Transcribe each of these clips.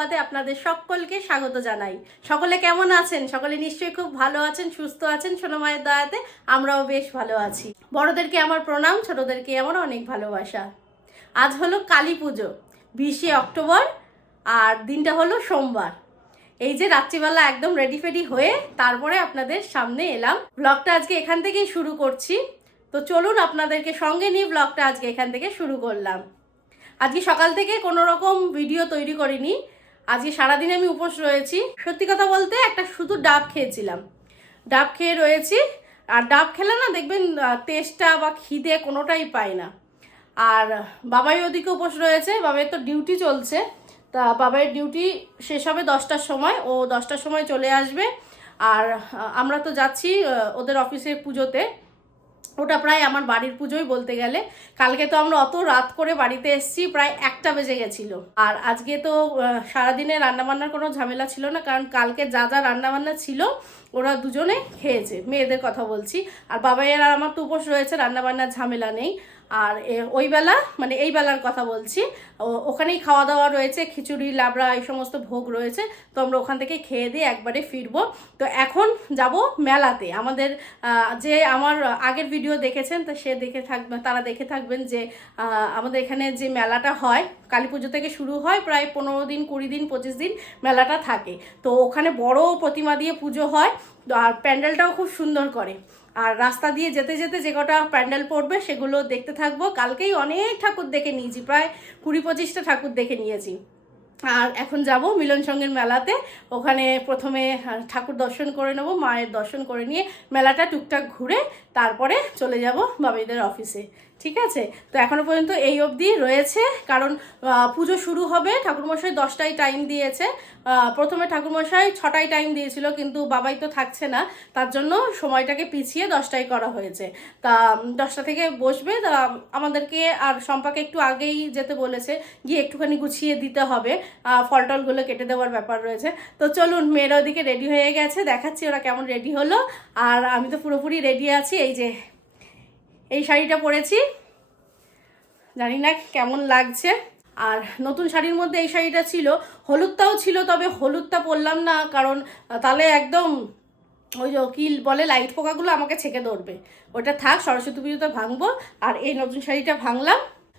সম্পাদে আপনাদের সকলকে স্বাগত জানাই। সকলে কেমন আছেন? সকলে নিশ্চয়ই খুব ভালো আছেন, সুস্থ আছেন সোনামায়ের দয়াতে আমরাও বেশ ভালো আছি। বড়দেরকে আমার প্রণাম, ছোটদেরকে আমার অনেক ভালোবাসা। আজ হলো কালী পুজো, বিশে অক্টোবর, আর দিনটা হলো সোমবার। এই যে রাত্রিবেলা একদম রেডি ফেডি হয়ে তারপরে আপনাদের সামনে এলাম। ব্লগটা আজকে এখান থেকেই শুরু করছি। তো চলুন আপনাদেরকে সঙ্গে নিয়ে ব্লগটা আজকে এখান থেকে শুরু করলাম। আজকে সকাল থেকে কোনো রকম ভিডিও তৈরি করিনি। আজকে সারাদিন আমি উপোস রয়েছি। সত্যি কথা বলতে একটা শুধু ডাব খেয়েছিলাম। ডাব খেয়ে রয়েছি। আর ডাব খেলে না দেখবেন তেষ্টা বা খিদে কোনোটাই পায় না। আর বাবাই ওদিকে উপোস রয়েছে। বাবাইয়ের তো ডিউটি চলছে। তা বাবাইয়ের ডিউটি শেষ হবে দশটার সময়। ও দশটার সময় চলে আসবে। আর আমরা তো যাচ্ছি ওদের অফিসের পুজোতে। ওটা প্রায় আমার বাড়ির পুজোই বলতে গেলে। কালকে তো আমরা অত রাত করে বাড়িতে এসছি, প্রায় একটা বেজে গেছিল। আর আজকে তো সারাদিনে রান্নাবান্নার কোনো ঝামেলা ছিল না, কারণ কালকে যা যা রান্নাবান্না ছিল ওরা দুজনে খেয়েছে, মেয়েদের কথা বলছি। আর বাবাইয়ের আর আমার তো উপোস রয়েছে, রান্নাবান্নার ঝামেলা নেই। আর ওই বেলা মানে এই বেলার কথা বলছি ওখানেই খাওয়া দাওয়া রয়েছে, খিচুড়ি, লাবড়া, এই সমস্ত ভোগ রয়েছে। তো আমরা ওখান থেকে খেয়ে দিয়ে একবারে ফিরবো। তো এখন যাব মেলাতে। আমাদের যে আমার আগের ভিডিও দেখেছেন, তো সে দেখে থাকবে তারা দেখে থাকবেন যে আমাদের এখানে যে মেলাটা হয়, কালী পুজো থেকে শুরু হয়, প্রায় পনেরো দিন, কুড়ি দিন, পঁচিশ দিন মেলাটা থাকে। তো ওখানে বড় প্রতিমা দিয়ে পুজো হয়। আর প্যান্ডেলটাও খুব সুন্দর করে। আর রাস্তা দিয়ে যেতে যেতে যে কটা প্যান্ডেল পড়বে সেগুলো দেখতে থাকব। কালকেই অনেক ঠাকুর দেখে নিয়েছি, প্রায় কুড়ি পঁচিশটা ঠাকুর দেখে নিয়েছি। আর এখন যাব মিলন সঙ্গের মেলাতে। ওখানে প্রথমে ঠাকুর দর্শন করে নেব, মায়ের দর্শন করে নিয়ে মেলাটা টুকটাক ঘুরে তারপরে চলে যাব বাবাইদের অফিসে। ঠিক আছে? তো এখনও পর্যন্ত এই অবধি রয়েছে, কারণ পুজো শুরু হবে ঠাকুরমশাই দশটায় টাইম দিয়েছে। প্রথমে ঠাকুরমশাই ছটায় টাইম দিয়েছিল, কিন্তু বাবাই তো থাকছে না, তার জন্য সময়টাকে পিছিয়ে দশটায় করা হয়েছে। তা দশটা থেকে বসবে, তা, আমাদেরকে আর সম্পাকে একটু আগেই যেতে বলেছে, গিয়ে একটুখানি গুছিয়ে দিতে হবে। ফল টলগুলো কেটে দেওয়ার ব্যাপার রয়েছে। তো চলুন, মেয়েরা ওদিকে রেডি হয়ে গেছে, দেখাচ্ছি ওরা কেমন রেডি হলো। আর আমি তো পুরোপুরি রেডি আছি, এই যে এই শাড়িটা পরেছি। জানি না কেমন লাগছে। আর নতুন শাড়ির মধ্যে এই শাড়িটা ছিল। হলুদটাও ছিল, তবে হলুদটা পরলাম না, কারণ তাহলে একদম ওই যে কি বলে, লাইট পোকাগুলো আমাকে ছেঁকে ধরবে। ওটা থাক, সরস্বতী পুজোতে ভাঙবো, আর এই নতুন শাড়িটা ভাঙলাম।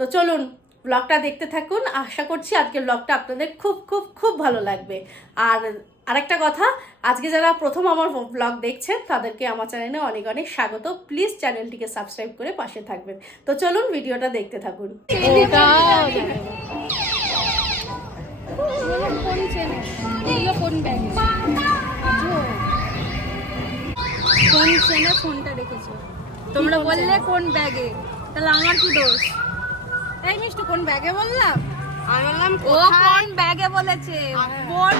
তো চলুন ব্লগটা দেখতে থাকুন। আশা করছি আজকের ব্লগটা আপনাদের খুব খুব খুব ভালো লাগবে। আর আরেকটা কথা, আজকে যারা প্রথম আমার ব্লগ দেখছেন, তাদেরকে আমার চ্যানেলে অনেক অনেক স্বাগত। প্লিজ চ্যানেলটিকে সাবস্ক্রাইব করে পাশে থাকবেন। তো চলুন ভিডিওটা দেখতে থাকুন। ফোনটা তোমরা বললে কোন ব্যাগে তাহলে আমার কি দোষ? এই মিষ্টি, কোন ব্যাগে বললাম? আমি বললাম ও কোন ব্যাগে বলেছে। কোন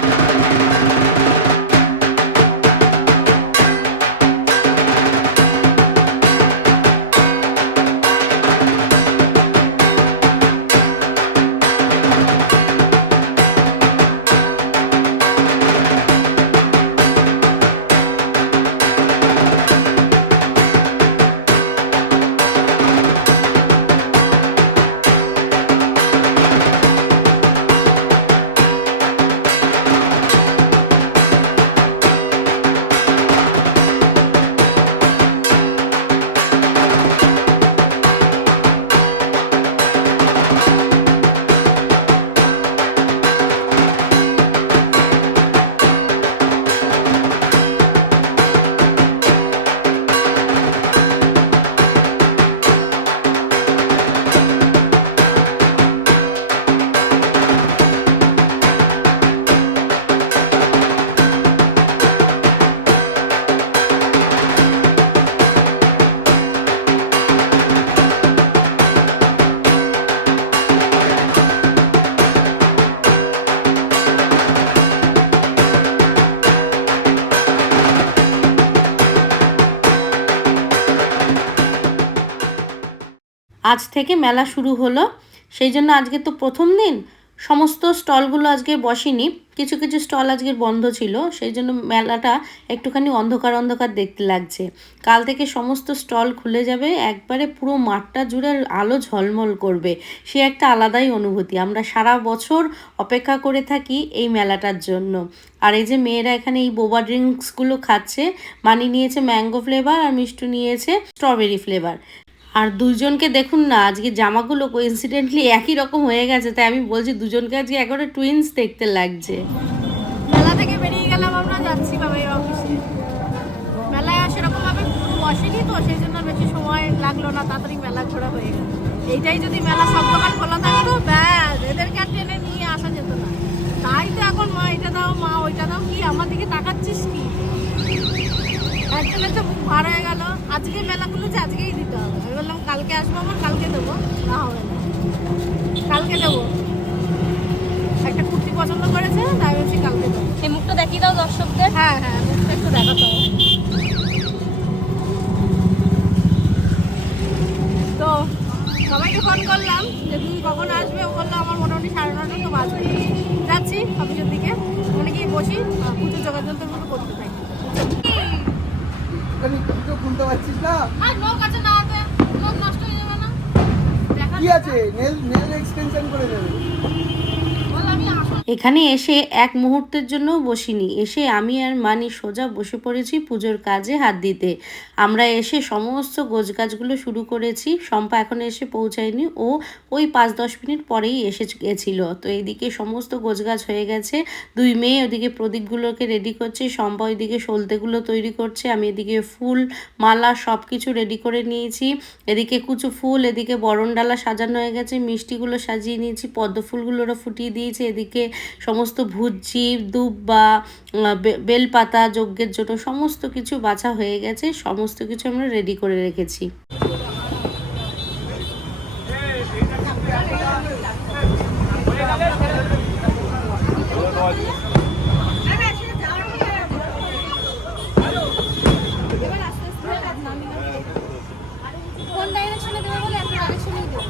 আজ থেকে মেলা শুরু হলো। সেই জন্য আজকে তো প্রথম দিন। সমস্ত স্টলগুলো আজকে বসেনি। কিছু কিছু স্টল আজকের বন্ধ ছিল। সেই জন্য মেলাটা একটুখানি অন্ধকার অন্ধকার দেখতে লাগছে। কাল থেকে সমস্ত স্টল খুলে যাবে। একবারে পুরো মাঠটা জুড়ে আলো ঝলমল করবে। সে একটা আলাদাই অনুভূতি। আমরা সারা বছর অপেক্ষা করে থাকি এই মেলাটার জন্য। আর এই যে মেয়েরা এখানে এই বোবা ড্রিঙ্কসগুলো খাচ্ছে মানি নিয়েছে ম্যাঙ্গো ফ্লেভার আর মিষ্টু নিয়েছে স্ট্রবেরি ফ্লেভার আর দুজনকে দেখুন না, আজকে জামাগুলো কোইন্সিডেন্টলি একই রকম হয়ে গেছে, তাই আমি বলছি দুজনকে আজকে একেবারে টুইন্স দেখতে লাগছে। মেলা থেকে বেরিয়ে গেলাম আমরা, যাচ্ছি বাবাই অফিসে মেলায় আর সেরকমভাবে বসেনি তো, সেই জন্য বেশি সময় লাগল না, তাড়াতাড়ি মেলা ঘোরা হয়ে গেল। এইটাই যদি মেলা সব দোকান খোলা থাকতো, ব্যাস, এদেরকে আর টেনে নিয়ে আসা যেত না। তাই তো এখন মা, এটা দাও মা, ওইটা দাও, কি আমার দিকে তাকাচ্ছিস কি? একজনের তো মুখ ভার হয়ে গেল। আজকে মেলা খুলেছে আজকেই দিতে হবে। আমি বললাম কালকে আসব আমার কালকে দেবো। না হবে না। কালকে দেবো। একটা কুর্তি পছন্দ করেছে তাই বলছি কালকে দেবো। এই মুখটা দেখিয়ে দাও দর্শকদের। হ্যাঁ হ্যাঁ মুখটা একটু দেখাতে হবে তো সবাইকে ফোন করলাম যে তুমি কখন আসবে ও বলল আমার মোটামুটি সাড়ে নটা তো বাজবে যাচ্ছি অফিসের দিকে ওখানে গিয়ে বসি আহ, পুজোর যোগাযোগগুলো করতে থাকি আমি দুটো খুলতে পারছিস না আর লোক আছে না হাতে লোক নষ্ট হয়ে যাবে না দেখা কি আছে নেল নেল এক্সটেনশন করে দেবে। এখানে এসে এক মুহূর্তের জন্য বসিনি। এসে আমি আর মানি সোজা বসে পড়েছি পুজোর কাজে হাত দিতে। আমরা এসে সমস্ত গোছগাছগুলো শুরু করেছি। শম্পা এখন এসে পৌঁছায়নি। ও ওই পাঁচ দশ মিনিট পরেই এসে গেছিল। তো এইদিকে সমস্ত গোছগাছ হয়ে গেছে। দুই মেয়ে ওদিকে প্রদীপগুলোকে রেডি করছে। শম্পা ওইদিকে সলতেগুলো তৈরি করছে। আমি এদিকে ফুল, মালা সব কিছু রেডি করে নিয়েছি। এদিকে কুচু ফুল, এদিকে বরণডালা সাজানো হয়ে গেছে। মিষ্টিগুলো সাজিয়ে নিয়েছি। পদ্ম ফুলগুলোরও ফুটিয়ে দিয়েছি। এদিকে সমস্ত ভুজি দুব বা বেলপাতা, যজ্ঞের জন্য সমস্ত কিছু বাছা হয়ে গেছে, সমস্ত কিছু আমরা রেডি করে রেখেছি। কোন ডাইরেকশনে দেবো বলে একটা ডাইরেকশনেই দেবো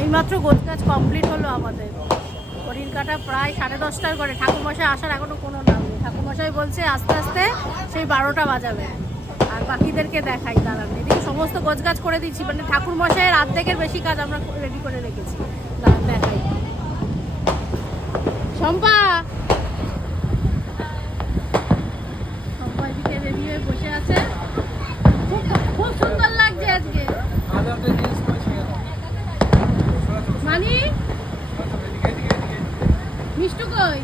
এইমাত্র গোছগাছ কমপ্লিট হলো আমাদের ঘড়ির কাটা প্রায় সাড়ে দশটার করে ঠাকুরমশাই আসার এখনও কোনো নাম নেই। ঠাকুরমশাই বলছে আস্তে আস্তে সেই বারোটা বাজাবে। আর বাকিদেরকে দেখাই দাঁড়ান। এদিকে সমস্ত গোছগাছ করে দিচ্ছি। মানে ঠাকুরমশাইয়ের আর্ধেকের বেশি কাজ আমরা রেডি করে রেখেছি। দাঁড়ান দেখাই। শম্পা! শম্পা এদিকে রেডি হয়ে বসে আছে। খুব খুব সুন্দর লাগছে আজকে। মানি? কই?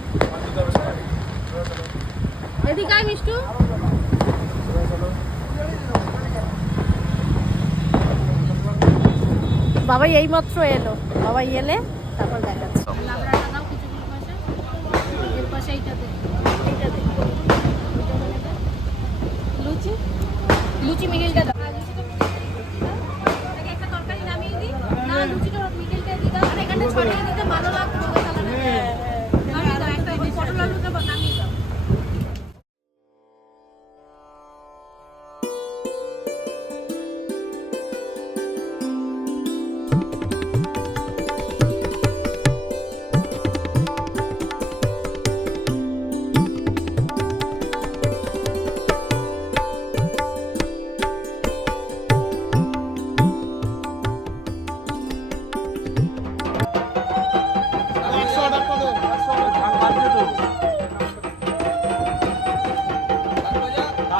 এদিকে আয় মিষ্টু। বাবাই এইমাত্র এলো। বাবাই এলে তারপর দেখাচ্ছি। লুচি? লুচি মিডিলটা দাও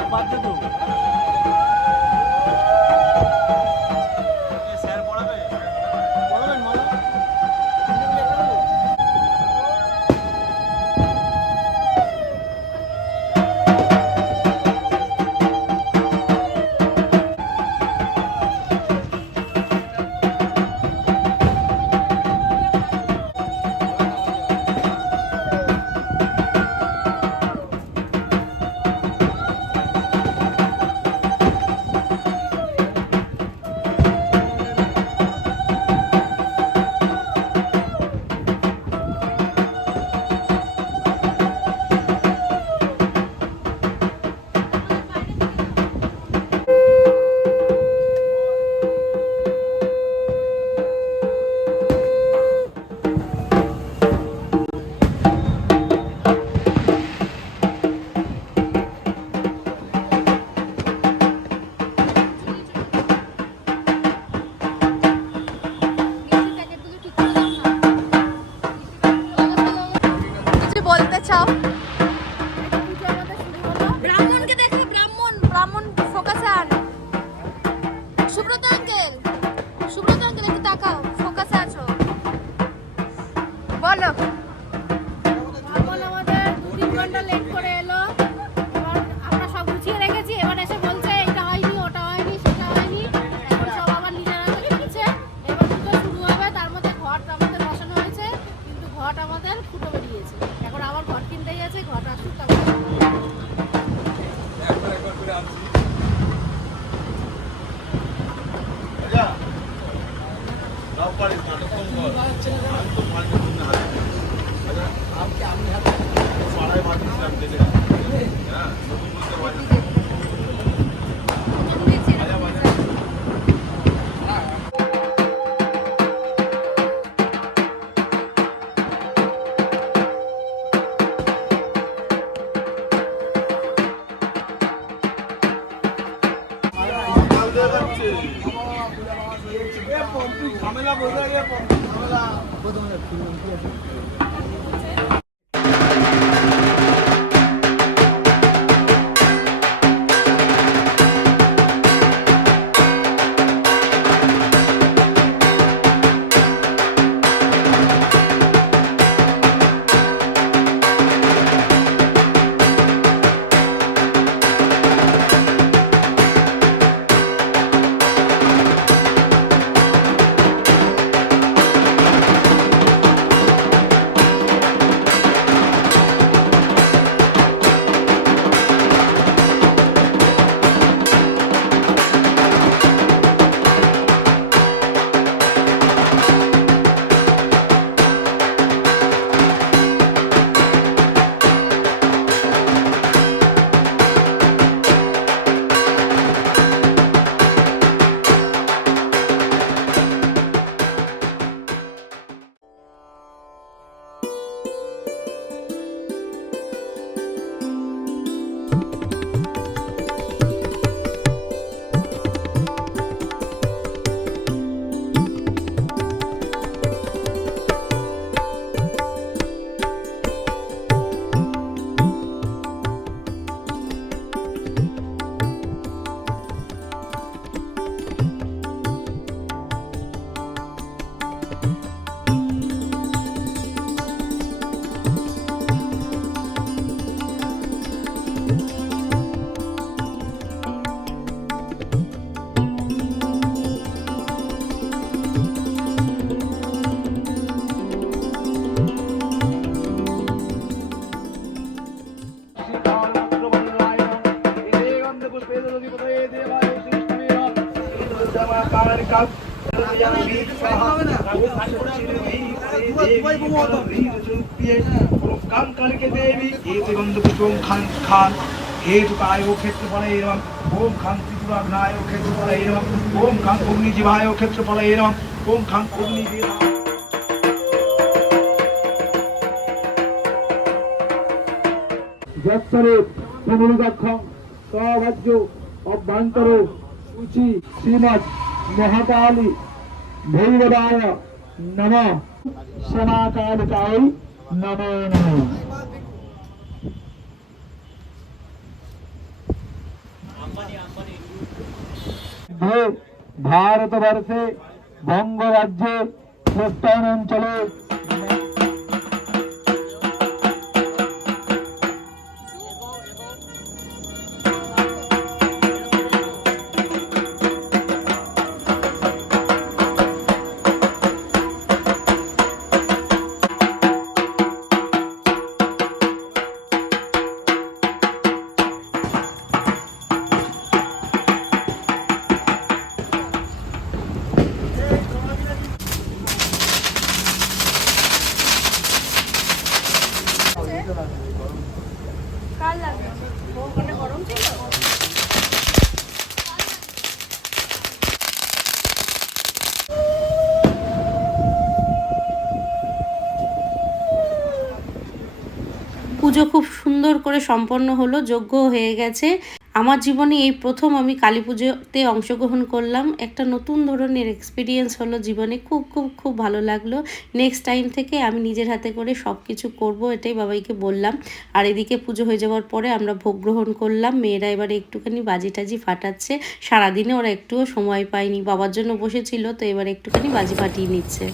பார்த்ததும் কালকে দেবী এতে গন্ধপুচম খান খান হেতু কায় ক্ষেত্রফলে এরম ওম খান ত্রিপুরাগ্নায় ক্ষেত্রফলে এরম ওম খান অগ্নিজীবায় ক্ষেত্রফলে এরম ওম খান অগ্নিজীবা যৎসরে পুনরুগাক্ষম সভাজ্য অভ্যন্তর সূচি শ্রীমৎ মহাকালী, ভৈরবায় নম। সমাকালিকায় নমো নমঃ। ভারতবর্ষে বঙ্গরাজ্যে প্রত্যয়ন অঞ্চলে পুজো খুব সুন্দর করে সম্পন্ন হলো, যোগ্য হয়ে গেছে। আমার জীবনে এই প্রথম আমি কালী পুজোতে অংশগ্রহণ করলাম। একটা নতুন ধরনের এক্সপিরিয়েন্স হলো জীবনে। খুব খুব খুব ভালো লাগল। নেক্সট টাইম থেকে আমি নিজের হাতে করে সব কিছু করব, এটাই বাবাইকে বললাম। আর এদিকে পুজো হয়ে যাওয়ার পরে আমরা ভোগ গ্রহণ করলাম। মেয়েরা এবারে একটুখানি বাজি টাজি ফাটাচ্ছে। সারাদিনে ওরা একটুও সময় পায়নি। বাবার জন্য বসেছিল, তো এবার একটুখানি বাজি ফাটিয়ে নিচ্ছে।